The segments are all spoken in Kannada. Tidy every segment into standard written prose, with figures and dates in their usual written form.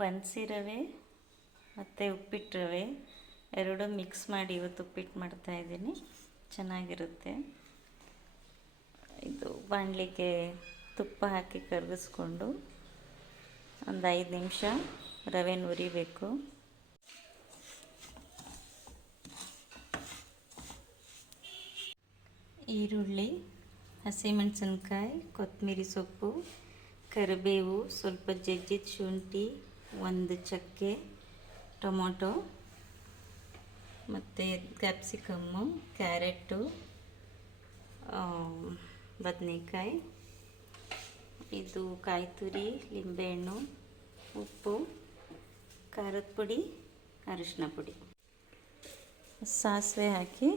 ಬನ್ಸಿ ರವೆ ಮತ್ತು ಉಪ್ಪಿಟ್ಟು ರವೆ ಎರಡೂ ಮಿಕ್ಸ್ ಮಾಡಿ ಇವತ್ತು ಉಪ್ಪಿಟ್ಟು ಮಾಡ್ತಾಯಿದ್ದೀನಿ. ಚೆನ್ನಾಗಿರುತ್ತೆ. ಇದು ಬಾಣಲಿಗೆ ತುಪ್ಪ ಹಾಕಿ ಕರಗಿಸ್ಕೊಂಡು ಒಂದು 5 ನಿಮಿಷ ರವೆ ಹುರಿಬೇಕು. ಈರುಳ್ಳಿ, ಹಸಿಮೆಣಸಿನ್ಕಾಯಿ, ಕೊತ್ತಂಬರಿ ಸೊಪ್ಪು, ಕರಿಬೇವು, ಸ್ವಲ್ಪ ಜಜ್ಜಿದ ಶುಂಠಿ, ಒಂದು ಚಕ್ಕೆ, ಟೊಮೊಟೊ ಮತ್ತು ಕ್ಯಾಪ್ಸಿಕಮ್ಮು, ಕ್ಯಾರೆಟು, ಬದನೆಕಾಯಿ, ಇದು ಕಾಯಿ ತುರಿ, ಲಿಂಬೆಹಣ್ಣು, ಉಪ್ಪು, ಖಾರದ ಪುಡಿ, ಅರಿಶಿನ ಪುಡಿ, ಸಾಸಿವೆ ಹಾಕಿ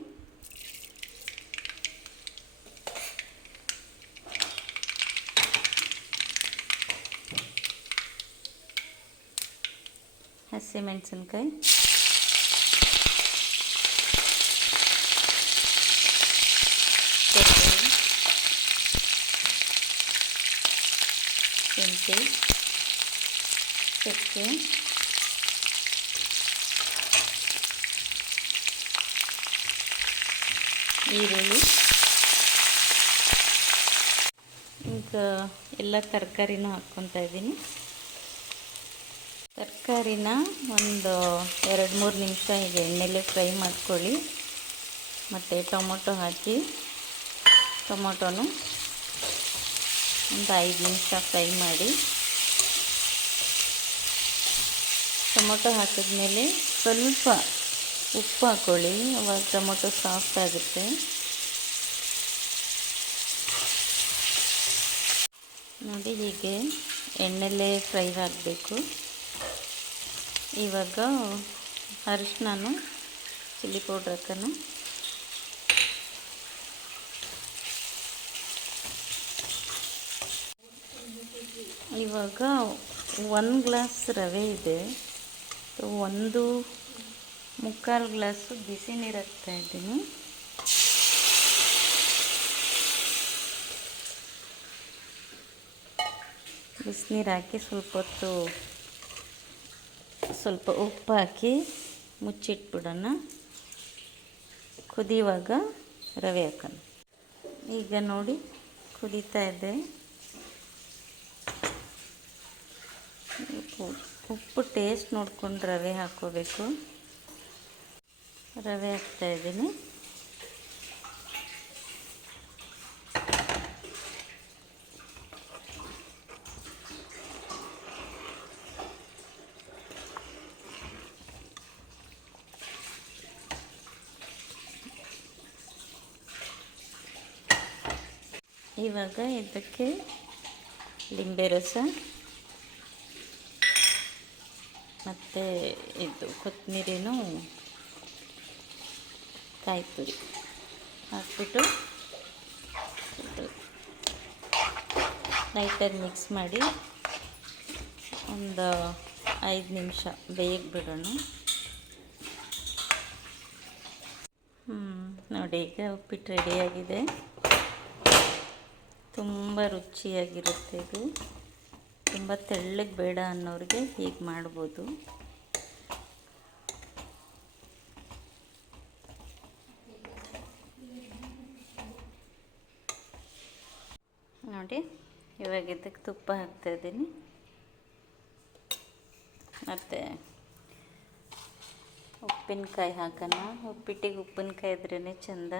ಹಸಿಮೆಣಸಿನ್ಕಾಯಿ, ಶುಂಠಿ, ಚಕ್ಕೆ, ಈರುಳ್ಳಿ. ಈಗ ಎಲ್ಲ ತರಕಾರಿನೂ ಹಾಕ್ಕೊತಾ ಇದ್ದೀನಿ. ತರಕಾರಿನ ಒಂದು 2-3 ನಿಮಿಷ ಈಗ ಎಣ್ಣೆಲೆ ಫ್ರೈ ಮಾಡ್ಕೊಳ್ಳಿ. ಮತ್ತು ಟೊಮೊಟೊ ಹಾಕಿ ಟೊಮೊಟೊನು ಒಂದು 5 ನಿಮಿಷ ಫ್ರೈ ಮಾಡಿ. ಟೊಮೊಟೊ ಹಾಕಿದ್ಮೇಲೆ ಸ್ವಲ್ಪ ಉಪ್ಪು ಹಾಕ್ಕೊಳ್ಳಿ, ಅವಾಗ ಟೊಮೊಟೊ ಸಾಫ್ಟ್ ಆಗುತ್ತೆ. ನೋಡಿ, ಹೀಗೆ ಎಣ್ಣೆಲೆ ಫ್ರೈ ಆಗಬೇಕು. ಇವಾಗ ಅರಿಶಿನ, ಚಿಲ್ಲಿ ಪೌಡ್ರ್ ಹಾಕೋಣ. ಇವಾಗ 1 ಗ್ಲಾಸ್ ರವೆ ಇದೆ, 1.25 ಗ್ಲಾಸು ಬಿಸಿ ನೀರು ಹಾಕ್ತಾಯಿದ್ದೀನಿ. ಬಿಸಿನೀರು ಹಾಕಿ ಸ್ವಲ್ಪ ಉಪ್ಪು ಹಾಕಿ ಮುಚ್ಚಿಟ್ಬಿಡೋಣ. ಕುದಿಯುವಾಗ ರವೆ ಹಾಕೋಣ. ಈಗ ನೋಡಿ ಕುದೀತಾ ಇದೆ. ಉಪ್ಪು ಟೇಸ್ಟ್ ನೋಡ್ಕೊಂಡು ರವೆ ಹಾಕ್ಕೋಬೇಕು. ರವೆ ಹಾಕ್ತಾಯಿದ್ದೀನಿ. ಇವಾಗ ಇದಕ್ಕೆ ಲಿಂಬೆ ರಸ ಮತ್ತು ಇದು ಕೊತ್ತಂಬರಿನೂ ಕಾಯಿ ತುರಿ ಹಾಕ್ಬಿಟ್ಟು ಲೈಟಾಗಿ ಮಿಕ್ಸ್ ಮಾಡಿ ಒಂದು 5 ನಿಮಿಷ ಬೇಯಕ್ಕೆ ಬಿಡೋಣ. ನೋಡಿ, ಈಗ ಉಪ್ಪಿಟ್ಟು ರೆಡಿಯಾಗಿದೆ. ತುಂಬ ರುಚಿಯಾಗಿರುತ್ತೆ ಇದು. ತುಂಬ ತೆಳ್ಳಗೆ ಬೇಡ ಅನ್ನೋರಿಗೆ ಹೀಗೆ ಮಾಡ್ಬೋದು. ನೋಡಿ, ಇವಾಗ ಇದಕ್ಕೆ ತುಪ್ಪ ಹಾಕ್ತಾಯಿದ್ದೀನಿ. ಮತ್ತು ಉಪ್ಪಿನಕಾಯಿ ಹಾಕೋಣ. ಉಪ್ಪಿಟ್ಟಿಗೆ ಉಪ್ಪಿನಕಾಯಿ ಇದ್ರೇ ಚೆಂದ.